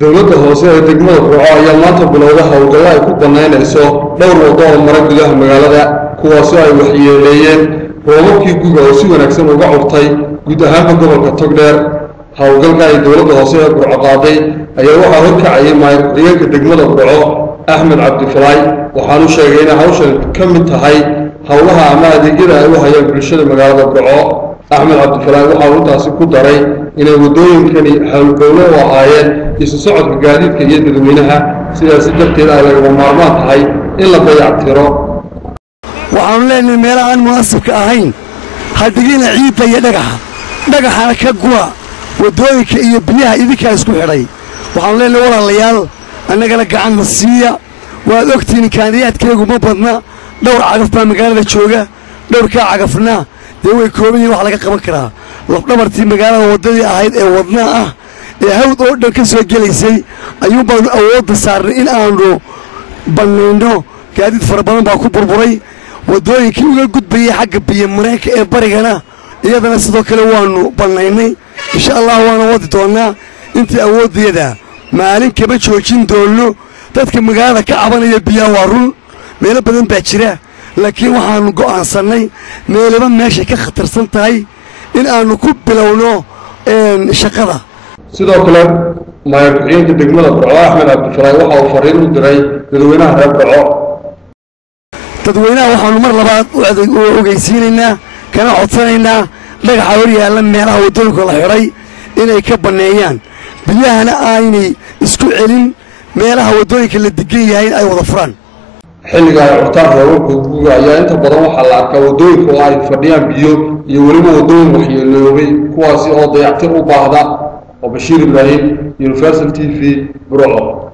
dowladda hoose ee degmada Burco ayaa maanta bilowday hawlgalo ay ku banaynayso dhowr wado oo mara gudaha magaalada kuwaas oo ay waxyeeleeyeen roobabkii guga oo si wanaagsan uga curtay guud ahaan gobolka Togdheer. hawlgalka ay dowladda hoose ee Burco qaaday ayaa waxaa horkacayay maayirka degmada Burco Axmed Cabdifalaay waxaanu sheegay in hawshan ka mid tahay hawlaha ama adeegyada ay u hayaan bulshada magaalada Burco. Axmed Cabdifalaay waxa uu taasi ku daray inay wadooyinkani hawlgalo u ahaayeen isu socodka gaadiidka iyo dadweynaha sidaas darteed ay laga maarmaan tahay in la dayactiro. waxaan leenahay meel aan munaasibka ahayn hadigina ciidda iyo dhagaxana ka guwa wadooyinka iyo biyaha idinka isku xidhay. waxaan leenahay walaalayaal annagana gacan ma siiya waad ogtiin kaaniyaadkeegu ma badna dhowr cagaf baa magaalada jooga dhowrka cagafna dee way kooban yihiin wax laga qaban karaa lafdhabartii magaalada wadadii ahayd ee wadnaa ah ee hawd oo dhan ka soo gelaysay ayuu baanu awoodda saarnay in aanu banayno gaadiid fara badan baa ku burburay wadooyinkii uga gudbayay xagga biyo mareenka ee barigana iyadana sidoo kale waanu banaynay insha Allah waana wadi doonaa intii awooddeeda maalin kaba joojin doono dadka magaalada ka cabanaya biyaha waa run meelo badan baa jira laakiin waxaanu go'aansanay meelaba meesha ka khatarsan tahay in aanu ku bilowno shaqada. sidoo kale maayirka degmada Burco Axmed Cabdifalaay waxa uu fariin u diray dadweynaha reer Burco. dadweynaha waxaanu mar labaad u ogeysiinaynaa kana codsanaynaa dhagaxa hor yaalla meelaha wadooyinka la xidhay inay ka baneeyaan biyahana aanay isku celin meelaha wadooyinka la degan yahay ay wada furaan. xilliga ay curtaan roobabka guga ayaa inta badan waxaa la arkaa wadooyinka oo ay fadhiyaan biyo iyo weliba wadooyin waxyeeloobay kuwaasi oo dayactir u baahda. وبشير إبراهيم Universal TV Burco.